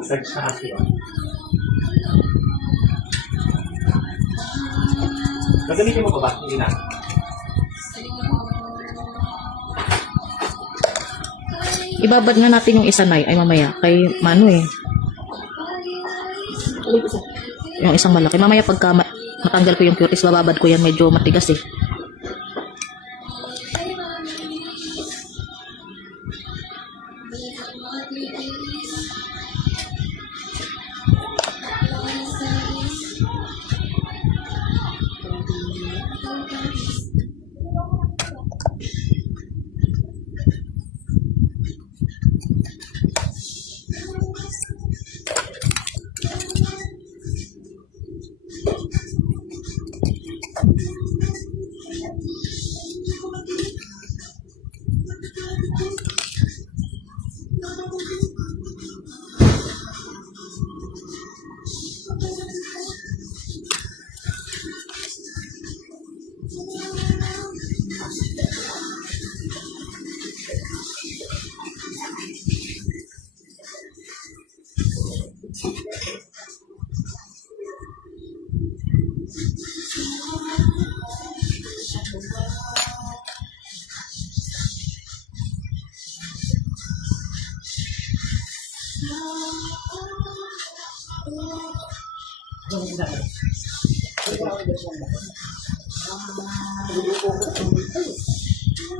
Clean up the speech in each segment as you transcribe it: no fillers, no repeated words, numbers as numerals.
Search na kasi yun. Gagamitin mo pa ba? Hindi na. Ibabad nga natin yung isa na ay mamaya. Kay Mano eh. Yung isang malaki. Mamaya pagka matanggal ko yung cuties, bababad ko yan. Medyo matigas eh.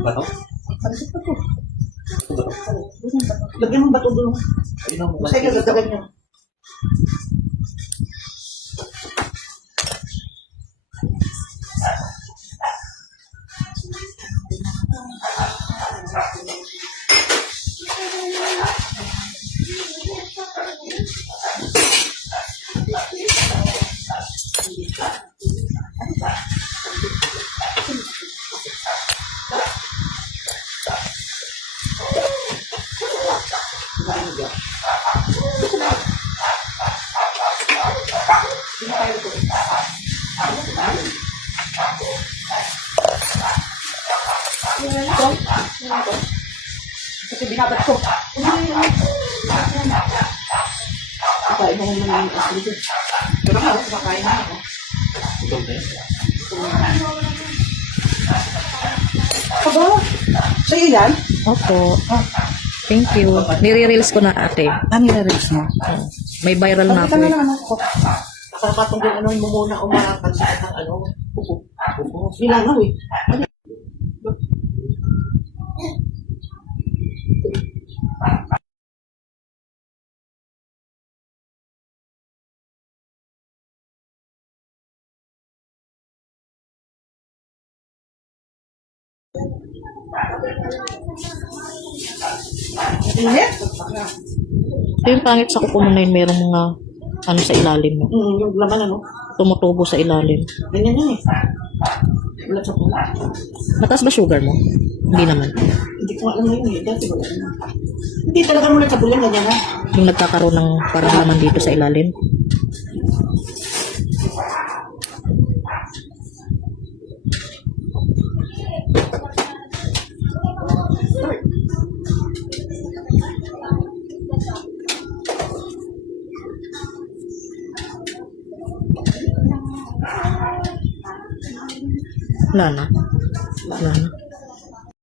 Bato? Lagyan mo bato doon. Ayun ang Basta gagawin niyo. Kasi binabat ko. Kain mo naman yung asli. Pero nga, kumakain na ako. Ito din. Aba, sa'yo yan? Opo. Thank you. Nire-reels ko na ate. Nire-reels mo? May viral na Pagkita ako na eh. naman ako. Nakakatong din ano mo muna umakansa ng ano. Pupo. Nilangaw eh. Init? Ito yung pangit sa kuko mo na yun. Merong mga ano sa ilalim mo. Yung laman ano. Tumutubo sa ilalim. Ganyan yan eh. Wala sa pula. Mataas ba sugar mo? Hindi naman. Hindi ko alam yun eh. Dati wala naman. Hindi talaga mula sa bulan ganyan ha. Yung nagkakaroon ng parang laman dito sa ilalim. Wala na. Wala na.